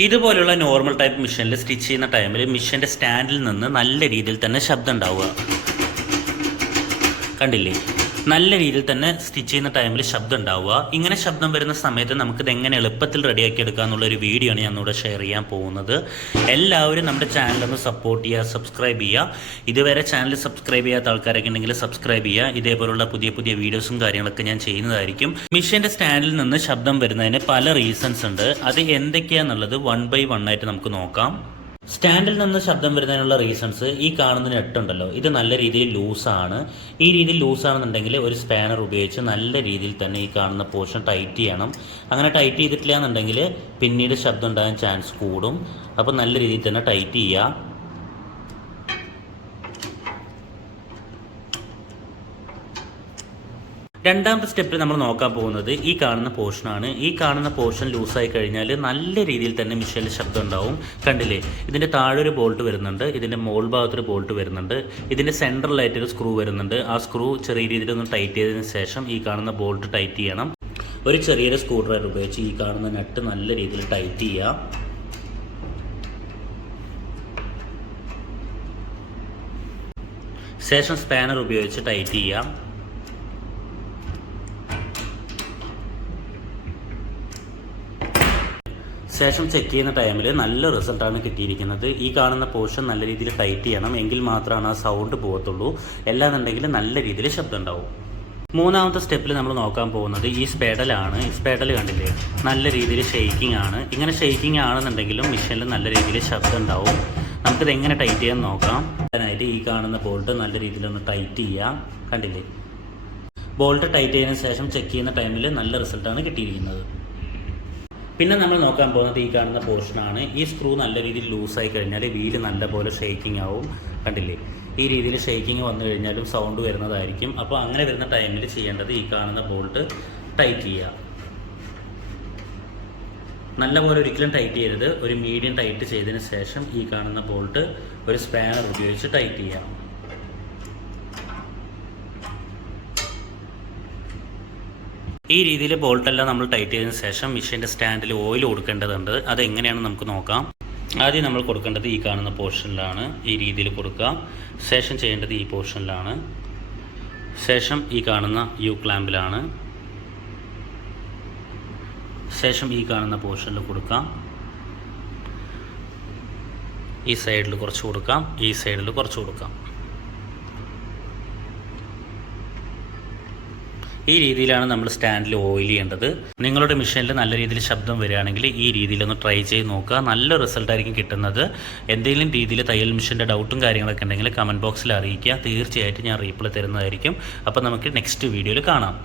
ഇതുപോലുള്ള normal type മെഷീനിൽ stitch ചെയ്യുന്ന ടൈമിൽ മെഷീന്റെ സ്റ്റാൻഡിൽ നിന്ന് നല്ല രീതിയിൽ തന്നെ ശബ്ദം ഉണ്ടാവുക. കണ്ടില്ലേ? നല്ല രീതിയിൽ തന്നെ സ്റ്റിച്ച് ചെയ്യുന്ന ടൈമിൽ ശബ്ദം ഉണ്ടാവുക. ഇങ്ങനെ ശബ്ദം വരുന്ന സമയത്ത് നമുക്കിത് എങ്ങനെ എളുപ്പത്തിൽ റെഡിയാക്കി എടുക്കുക എന്നുള്ള ഒരു വീഡിയോ ആണ് ഞാൻ ഇവിടെ ഷെയർ ചെയ്യാൻ പോകുന്നത്. എല്ലാവരും നമ്മുടെ ചാനൽ ഒന്ന് സപ്പോർട്ട് ചെയ്യുക സബ്സ്ക്രൈബ് ചെയ്യുക. ഇതുവരെ ചാനൽ സബ്സ്ക്രൈബ് ചെയ്യാത്ത ആൾക്കാരൊക്കെ ഉണ്ടെങ്കിൽ സബ്സ്ക്രൈബ് ചെയ്യുക. ഇതേപോലുള്ള പുതിയ പുതിയ വീഡിയോസും കാര്യങ്ങളൊക്കെ ഞാൻ ചെയ്യുന്നതായിരിക്കും. മിഷ്യന്റെ സ്റ്റാൻഡിൽ നിന്ന് ശബ്ദം വരുന്നതിന് പല റീസൺസ് ഉണ്ട്. അത് എന്തൊക്കെയാണെന്നുള്ളത് വൺ ബൈ വൺ ആയിട്ട് നമുക്ക് നോക്കാം. സ്റ്റാൻഡിൽ നിന്ന് ശബ്ദം വരുന്നതിനുള്ള റീസൺസ് ഈ കാണുന്ന നെട്ടുണ്ടല്ലോ ഇത് നല്ല രീതിയിൽ ലൂസാണ് ഈ രീതിയിൽ ലൂസാണെന്നുണ്ടെങ്കിൽ ഒരു സ്പാനർ ഉപയോഗിച്ച് നല്ല രീതിയിൽ തന്നെ ഈ കാണുന്ന പോർഷൻ ടൈറ്റ് ചെയ്യണം. അങ്ങനെ ടൈറ്റ് ചെയ്തിട്ടില്ല എന്നുണ്ടെങ്കിൽ പിന്നീട് ശബ്ദം ഉണ്ടാകാൻ ചാൻസ് കൂടും. അപ്പോൾ നല്ല രീതിയിൽ തന്നെ ടൈറ്റ് ചെയ്യുക. രണ്ടാമത്തെ സ്റ്റെപ്പിൽ നമ്മൾ നോക്കാൻ പോകുന്നത് ഈ കാണുന്ന പോർഷനാണ്. ഈ കാണുന്ന പോർഷൻ ലൂസായി കഴിഞ്ഞാൽ നല്ല രീതിയിൽ തന്നെ മിഷീനിൽ ശബ്ദം ഉണ്ടാവും. കണ്ടില്ലേ? ഇതിന്റെ താഴെ ഒരു ബോൾട്ട് വരുന്നുണ്ട്. ഇതിന്റെ മോൾ ഭാഗത്തൊരു ബോൾട്ട് വരുന്നുണ്ട്. ഇതിന്റെ സെൻട്രലായിട്ട് ഒരു സ്ക്രൂ വരുന്നുണ്ട്. ആ സ്ക്രൂ ചെറിയ രീതിയിൽ ഒന്ന് ടൈറ്റ് ചെയ്തതിന് ശേഷം ഈ കാണുന്ന ബോൾട്ട് ടൈറ്റ് ചെയ്യണം. ഒരു ചെറിയൊരു സ്ക്രൂ ഡ്രൈവർ ഉപയോഗിച്ച് ഈ കാണുന്ന നട്ട് നല്ല രീതിയിൽ ടൈറ്റ് ചെയ്യുക ശേഷം സ്പാനർ ഉപയോഗിച്ച് ടൈറ്റ് ചെയ്യാം. ശേഷം ചെക്ക് ചെയ്യുന്ന ടൈമിൽ നല്ല റിസൾട്ടാണ് കിട്ടിയിരിക്കുന്നത്. ഈ കാണുന്ന പോർഷൻ നല്ല രീതിയിൽ ടൈറ്റ് ചെയ്യണം. എങ്കിൽ മാത്രമാണ് ആ സൗണ്ട് പോകത്തുള്ളൂ. അല്ലാന്നുണ്ടെങ്കിൽ നല്ല രീതിയിൽ ശബ്ദം ഉണ്ടാവും. മൂന്നാമത്തെ സ്റ്റെപ്പിൽ നമ്മൾ നോക്കാൻ പോകുന്നത് ഈ സ്പെഡലാണ് ഈ സ്പെഡൽ കണ്ടില്ലേ? നല്ല രീതിയിൽ ഷെയ്ക്കിംഗ് ആണ്. ഇങ്ങനെ ഷെയ്ക്കിംഗ് ആണെന്നുണ്ടെങ്കിലും മിഷനിൽ നല്ല രീതിയിൽ ശബ്ദം ഉണ്ടാവും. നമുക്കിത് എങ്ങനെ ടൈറ്റ് ചെയ്യാൻ നോക്കാം. അതിനായിട്ട് ഈ കാണുന്ന ബോൾട്ട് നല്ല രീതിയിൽ ഒന്ന് ടൈറ്റ് ചെയ്യാം കണ്ടില്ലേ? ബോൾട്ട് ടൈറ്റ് ചെയ്തതിനു ശേഷം ചെക്ക് ചെയ്യുന്ന ടൈമിൽ നല്ല റിസൾട്ടാണ് കിട്ടിയിരിക്കുന്നത്. പിന്നെ നമ്മൾ നോക്കാൻ പോകുന്നത് ഈ കാണുന്ന പോർഷനാണ് ഈ സ്ക്രൂ നല്ല രീതിയിൽ ലൂസായി കഴിഞ്ഞാൽ വീൽ നല്ലപോലെ ഷേക്കിംഗ് ആവും. കണ്ടില്ലേ? ഈ രീതിയിൽ ഷേക്കിംഗ് വന്നു കഴിഞ്ഞാലും സൗണ്ട് വരുന്നതായിരിക്കും. അപ്പോൾ അങ്ങനെ വരുന്ന ടൈമിൽ ചെയ്യേണ്ടത് ഈ കാണുന്ന ബോൾട്ട് ടൈറ്റ് ചെയ്യുക. നല്ലപോലെ ഒരിക്കലും ടൈറ്റ് ചെയ്യരുത്. ഒരു മീഡിയം ടൈറ്റ് ചെയ്തതിന് ശേഷം ഈ കാണുന്ന ബോൾട്ട് ഒരു സ്പാനർ ഉപയോഗിച്ച് ടൈറ്റ് ചെയ്യാം ഈ രീതിയിൽ ബോൾട്ടെല്ലാം നമ്മൾ ടൈറ്റ് ചെയ്തതിന് ശേഷം മെഷീന്റെ സ്റ്റാൻഡിൽ ഓയിൽ കൊടുക്കേണ്ടതുണ്ട്. അത് എങ്ങനെയാണ് നമുക്ക് നോക്കാം. ആദ്യം നമ്മൾ കൊടുക്കേണ്ടത് ഈ കാണുന്ന പോർഷനിലാണ് ഈ രീതിയിൽ കൊടുക്കുക. ശേഷം ചെയ്യേണ്ടത് ഈ പോർഷനിലാണ് ശേഷം ഈ കാണുന്ന യു ക്ലാമ്പിലാണ് ശേഷം ഈ കാണുന്ന പോർഷനിൽ കൊടുക്കാം ഈ സൈഡിൽ കുറച്ച് കൊടുക്കാം. ഈ സൈഡിൽ കുറച്ച് കൊടുക്കാം. ഈ രീതിയിലാണ് നമ്മൾ സ്റ്റാൻഡിൽ ഓയിൽ ചെയ്യേണ്ടത്. നിങ്ങളുടെ മെഷീനിൽ നല്ല രീതിയിൽ ശബ്ദം വരികയാണെങ്കിൽ ഈ രീതിയിലൊന്ന് ട്രൈ ചെയ്ത് നോക്കുക. നല്ല റിസൾട്ട് ആയിരിക്കും കിട്ടുന്നത്. എന്തെങ്കിലും രീതിയിൽ തയ്യൽ മെഷീന്റെ ഡൗട്ടും കാര്യങ്ങളൊക്കെ ഉണ്ടെങ്കിൽ കമന്റ് ബോക്സിൽ അറിയിക്കുക. തീർച്ചയായിട്ടും ഞാൻ റീപ്ലൈ തരുന്നതായിരിക്കും. അപ്പോൾ നമുക്ക് നെക്സ്റ്റ് വീഡിയോയിൽ കാണാം.